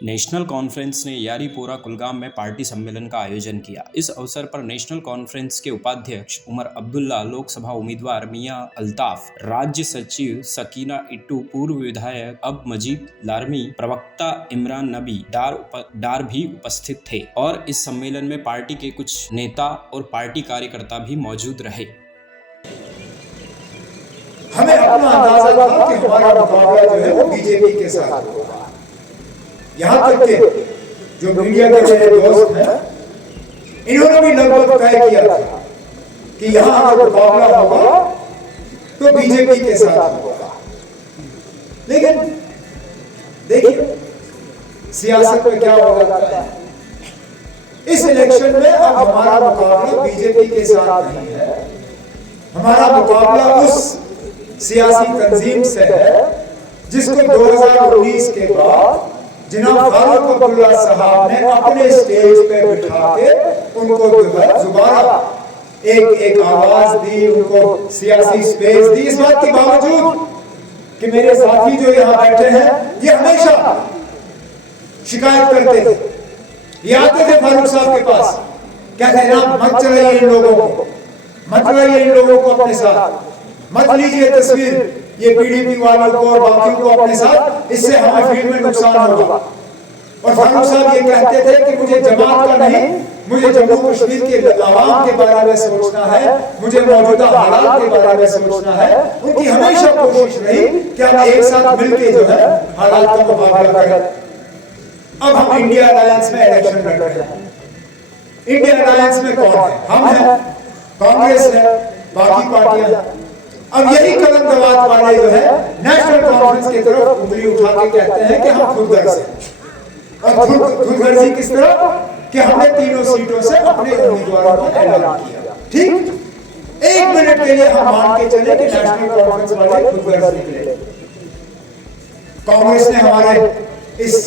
National conference ने यारीपोरा कुलगाम में party सम्मेलन का आयोजन किया। इस अवसर पर नेशनल कॉन्फ्रेंस के उपाध्यक्ष उमर अब्दुल्ला, लोकसभा उम्मीदवार मियां अल्ताफ, राज्य सचिव सकीना इट्टू, पूर्व विधायक अब मजीद लारमी, प्रवक्ता इमरान नबी डार भी उपस्थित थे और इस सम्मेलन में पार्टी के कुछ नेता और पार्टी कार्यकर्ता भी मौजूद रहे। हमें अपना अंदाजा था कि हमारा मुकाबला जो है वो बीजेपी के साथ होगा। यहाँ तक के जो मीडिया के मेरे दोस्त हैं, इन्होंने भी लगभग तय किया था कि यहाँ अगर मुकाबला होगा तो बीजेपी के साथ होगा। लेकिन देखिए सियासत में क्या हो जाता है। इस इलेक्शन में अब हमारा मुकाबला बीजेपी के साथ नहीं है, हमारा मुकाबला उस सियासी तंजीम से है जिसको 2019 के बाद जनाब फारूक अब्दुल्ला साहब ने अपने स्टेज पे बिठा के उनको दोबारा एक आवाज दी, उनको सियासी स्पेस दी। इस बात के बावजूद कि मेरे साथी जो यहाँ बैठे हैं ये हमेशा शिकायत करते थे, ये आते थे फारूक साहब के पास, कहते जनाब मत चलाइए इन लोगों को, मत लाइए इन लोगों को अपने साथ, मत लीजिए तस्वीर ये पीडीपी वालों को और बाकियों को अपने साथ, इससे हमें फील्ड में नुकसान होगा। और फारूक साहब ये कहते थे कि मुझे जमात का नहीं, मुझे जम्मू कश्मीर के आवाम के बारे में सोचना है, मुझे मौजूदा हालात के बारे में सोचना है। उनकी हमेशा कोशिश रही कि हम एक साथ मिलकर जो है हालात का मुकाबला करें। अब हम इंडिया अलायंस में इलेक्शन लड़ रहे हैं। इंडिया अलायंस में कौन है? हम हैं, कांग्रेस है, बाकी पार्टियां। अब यही कदम दवात वाले जो है नेशनल कॉन्फ्रेंस की तरफ उंगली उठा के कहते हैं कि हम खुदगर्ज हैं। और खुदगर्जी किस तरह कि हमने तीनों सीटों से अपने उम्मीदवारों का ऐलान किया। ठीक, एक मिनट के लिए हम मान के चले कि नेशनल कॉन्फ्रेंस वाले खुदगर्ज निकले। कांग्रेस ने हमारे इस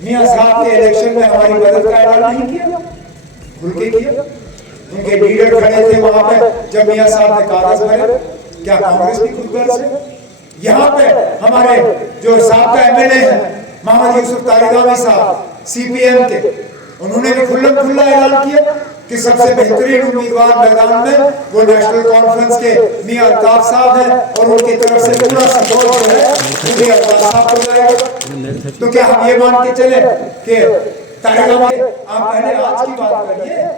मियां साहब के इलेक्शन में हमारी मदद का ऐलान नहीं किया, खुल के किया। उनके लीडर खड़े थे वहां पे जब मियां साहब ने कागज भरे। क्या कांग्रेस की खुदगर्ज है? यहाँ पे हमारे जो साबका एमएलए हैं मोहम्मद यूसुफ तारिगामी साहब सीपीएम के, उन्होंने भी खुल्ला ऐलान किया कि सबसे बेहतरीन उम्मीदवार मैदान में वो नेशनल कॉन्फ्रेंस के मियां अल्ताफ साहब हैं और उनकी तरफ से पूरा सपोर्ट जो है मियां अल्ताफ साहब को जाएगा। तो क्या हम ये मान के चले कि तारिगामी, आप पहले आज की बात करिए,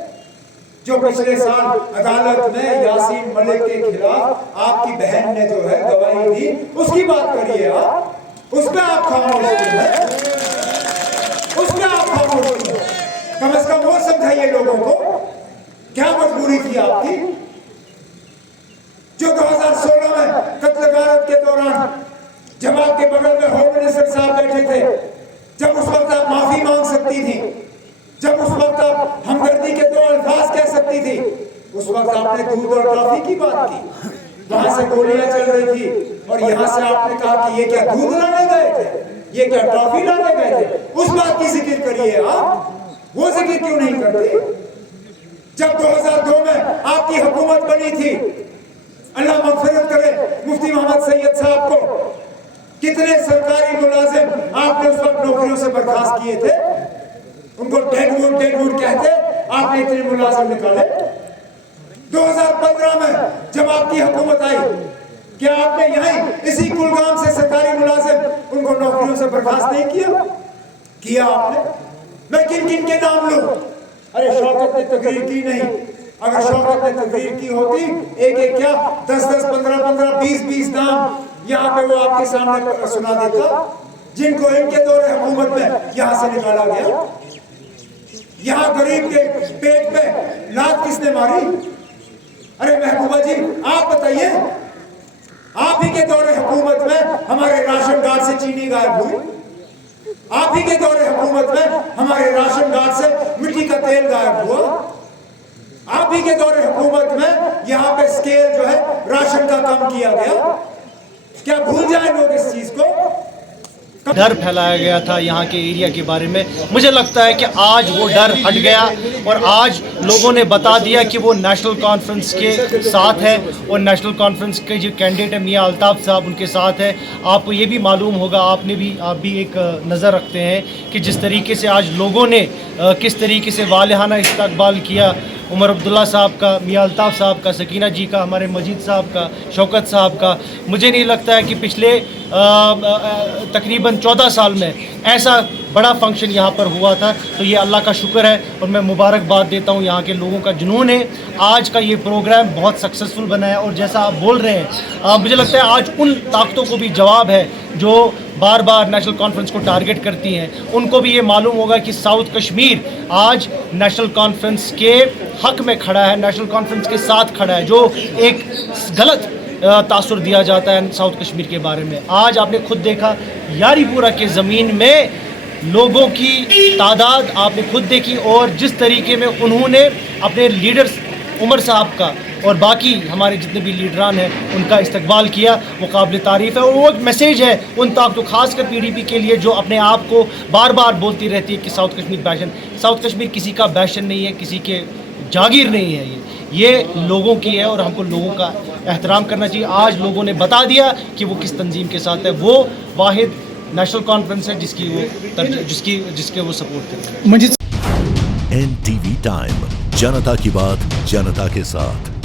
जो पिछले साल अदालत में यासीन मलिक के खिलाफ आपकी बहन ने जो है गवाही दी, उसकी बात करिए आप। उसमें आप खामोश क्यों हैं? उसमें आप खामोश क्यों हैं? कम से कम वो समझाइए लोगों को, क्या मजबूरी थी आपकी? जो 2016 में कत्ल गारत के दौरान जब आपके बगल में होम मिनिस्टर साहब बैठे थे, जब उस वक्त आप माफी मांग सकती थी, जब उस वक्त आप हमदर्दी के दो अल्फाज कह सकती थी, उस वक्त आपने दूध और टॉफी की बात की। वहां से गोलियां चल रही थी और यहाँ से आपने कहा कि ये क्या दूध लाने गए थे, ये क्या टॉफी लाने गए थे। उस बात की जिक्र करिए आप, वो जिक्र क्यों नहीं करते? जब 2002 में आपकी हुकूमत बनी थी, अल्लाह मग़फ़िरत करे मुफ्ती मोहम्मद सैयद साहब को, कितने सरकारी मुलाजिम आपने उस वक्त नौकरियों से बर्खास्त किए थे? उनको डेडवुड कहते, आपने इतने मुलाजिम निकाले। 2015 में जब आपकी हुकूमत आई, क्या आपने यहीं इसी कुलगाम से सरकारी मुलाजिम उनको नौकरियों से बर्खास्त नहीं किया आपने? मैं किन किन के नाम लूं? अरे शौकत ने तकरीर की नहीं, अगर शौकत ने तकरीर की होती, एक एक क्या 10-10, 15-15, 20-20 नाम यहाँ पे वो आपके सामने सुना देता, जिनको इनके दौरे हुकूमत में यहाँ से निकाला गया। यहाँ गरीब के पेट पे लात किसने मारी? अरे महबूबा जी आप बताइए, आप ही के दौरे हुकूमत में हमारे राशन कार्ड से चीनी गायब हुई, आप ही के दौरे हुकूमत में हमारे राशन कार्ड से मिट्टी का तेल गायब हुआ, आप ही के दौरे हुकूमत में यहाँ पे स्केल जो है राशन का कम किया गया। क्या भूल जाए लोग इस चीज को? डर फैलाया गया था यहाँ के एरिया के बारे में, मुझे लगता है कि आज वो डर हट गया और आज लोगों ने बता दिया कि वो नेशनल कॉन्फ्रेंस के साथ है और नेशनल कॉन्फ्रेंस के जो कैंडिडेट है मियां अल्ताफ़ साहब उनके साथ है। आपको ये भी मालूम होगा, आप भी एक नज़र रखते हैं कि जिस तरीके से आज लोगों ने किस तरीके से वालिहाना इस्तकबाल किया उमर अब्दुल्ला साहब का, मियां अल्ताफ़ साहब का, सकीना जी का, हमारे मजीद साहब का, शौकत साहब का। मुझे नहीं लगता है कि पिछले तकरीबन 14 साल में ऐसा बड़ा फंक्शन यहाँ पर हुआ था। तो ये अल्लाह का शुक्र है और मैं मुबारकबाद देता हूँ यहाँ के लोगों का जुनून है। आज का ये प्रोग्राम बहुत सक्सेसफुल बना है और जैसा आप बोल रहे हैं, मुझे लगता है आज उन ताकतों को भी जवाब है जो बार बार नेशनल कॉन्फ्रेंस को टारगेट करती हैं। उनको भी ये मालूम होगा कि साउथ कश्मीर आज नेशनल कॉन्फ्रेंस के हक में खड़ा है, नेशनल कॉन्फ्रेंस के साथ खड़ा है। जो एक गलत तासुर दिया जाता है साउथ कश्मीर के बारे में, आज आपने खुद देखा यारीपुरा के ज़मीन में लोगों की तादाद आपने खुद देखी और जिस तरीके में उन्होंने अपने लीडर्स उमर साहब का और बाकी हमारे जितने भी लीडरान हैं उनका इस्तकबाल किया, वो काबिल तारीफ़ है। और वो एक मैसेज है उन ताकतों, खासकर PDP के लिए, जो अपने आप को बार बार बोलती रहती है कि साउथ कश्मीर बैशन। साउथ कश्मीर किसी का बैशन नहीं है, किसी के जागीर नहीं है, ये लोगों की है और हमको लोगों का एहतराम करना चाहिए। आज लोगों ने बता दिया कि वो किस तंजीम के साथ है। वो वाहिद नेशनल कॉन्फ्रेंस है जिसके वो सपोर्ट करते हैं। NTV टाइम, जनता की बात जनता के साथ।